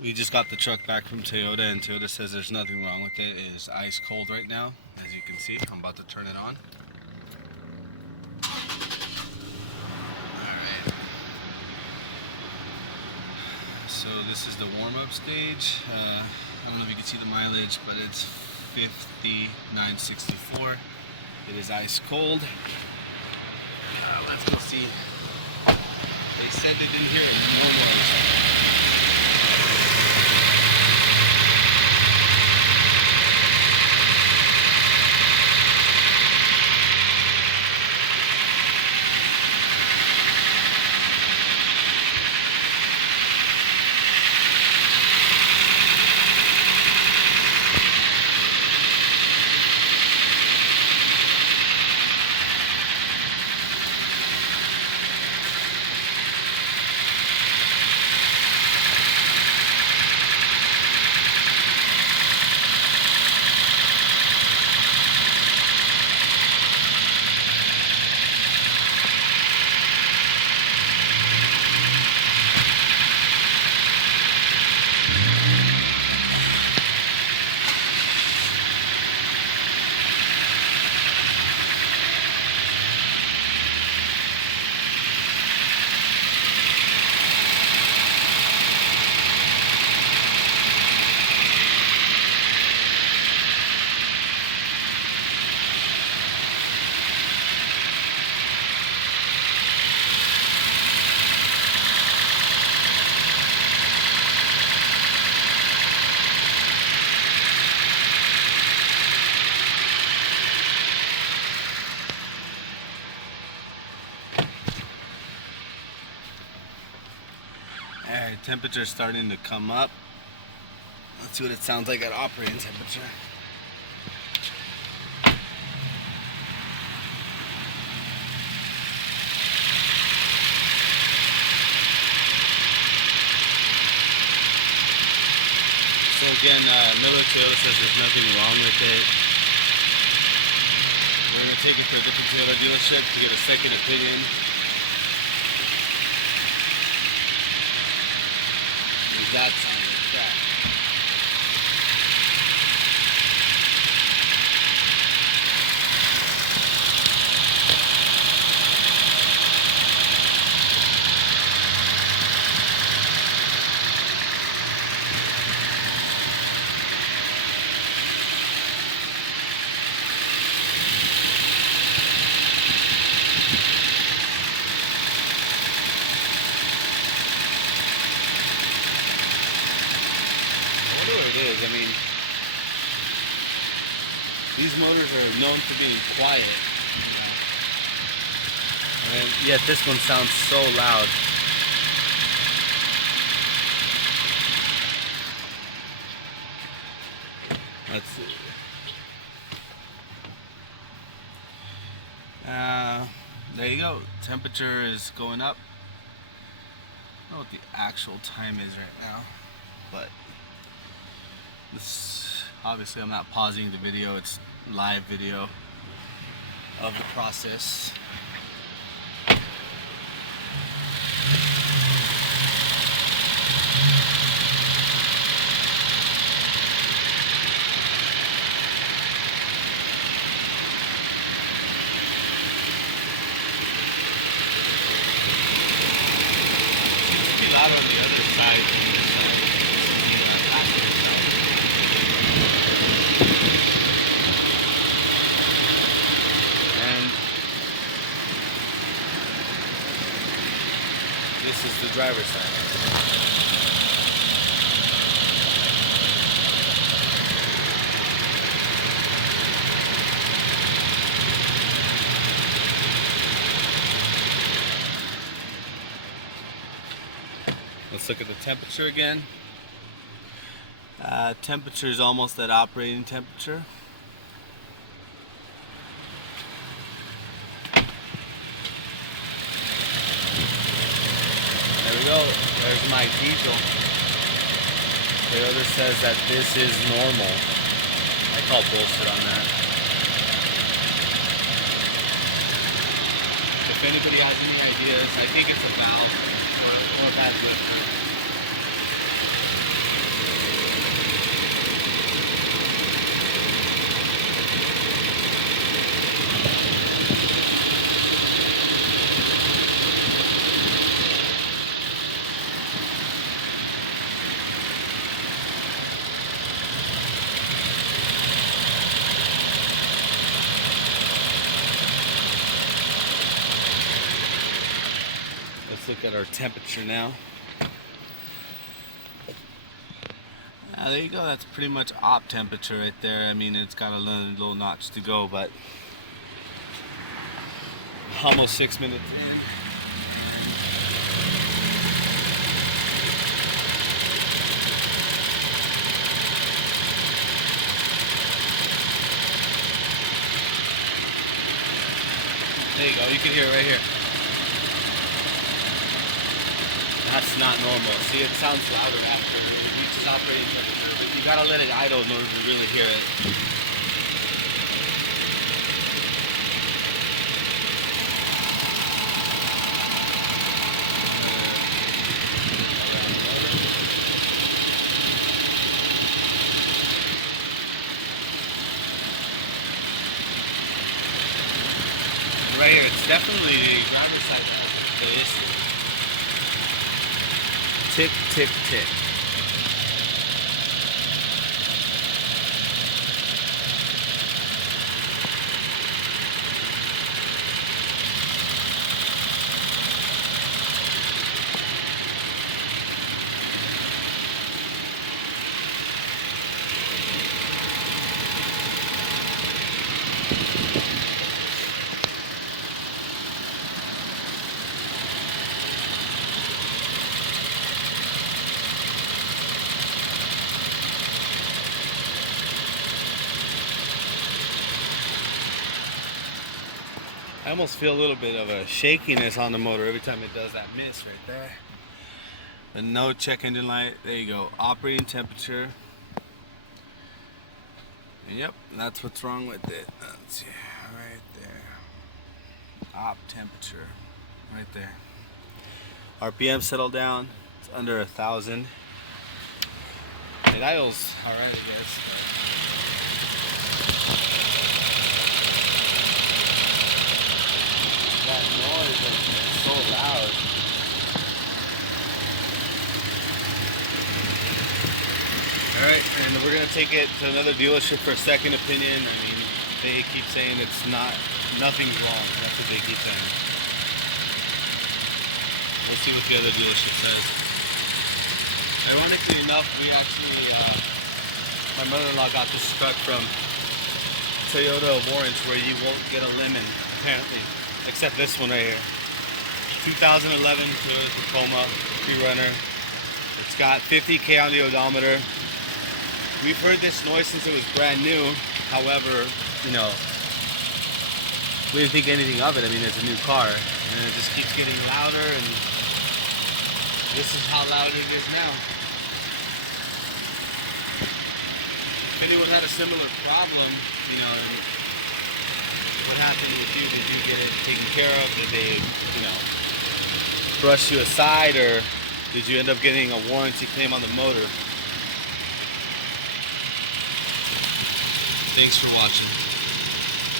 We just got the truck back from Toyota, and Toyota says there's nothing wrong with it. It is ice cold right now, as you can see. I'm about to turn it on. Alright. So this is the warm-up stage. I don't know if you can see the mileage, but it's 59.64. It is ice cold. Let's go see. They said they didn't hear it. No noise. Alright, temperature's starting to come up. Let's see what it sounds like at operating temperature. So again, Miller Toyota says there's nothing wrong with it. We're going to take it to a different Toyota dealership to get a second opinion. That sounds like that. I mean, these motors are known for being quiet, and yet this one sounds so loud. Let's see. There you go. Temperature is going up. I don't know what the actual time is right now, but this, obviously I'm not pausing the video, it's live video of the process. It's be loud on the other side. This is the driver's side. Let's look at the temperature again. Temperature is almost at operating temperature. There we go. There's my diesel. Toyota says that this is normal. I call bullshit on that. If anybody has any ideas, I think it's a valve or bad lift. Let's look at our temperature now. There you go. That's pretty much op temperature right there. I mean, it's got a little notch to go, but almost 6 minutes in. There you go. You can hear it right here. That's not normal. See, it sounds louder after it reaches operating temperature, but you gotta let it idle in order to really hear it. Right here, it's definitely the driver's side has the issue. Tick, tick, tick. I almost feel a little bit of a shakiness on the motor every time it does that miss right there. But no check engine light. There you go. Operating temperature. Yep, that's what's wrong with it. Let's see, right there. Op temperature, right there. RPM settled down. It's under 1,000. It idles alright, I guess. That noise is so loud. Alright, and we're going to take it to another dealership for a second opinion. I mean, they keep saying nothing's wrong. That's what they keep saying. Let's see what the other dealership says. Ironically enough, we actually, my mother-in-law got this truck from Toyota of Orange, where you won't get a lemon, apparently. Except this one right here. 2011 Toyota Tacoma pre-runner. It's got 50K on the odometer. We've heard this noise since it was brand new. However, you know, we didn't think anything of it. I mean, it's a new car, and it just keeps getting louder, and this is how loud it is now. If anyone had a similar problem, you know, what happened with you? Did you get it taken care of? Did they, you know, brush you aside, or did you end up getting a warranty claim on the motor? Thanks for watching.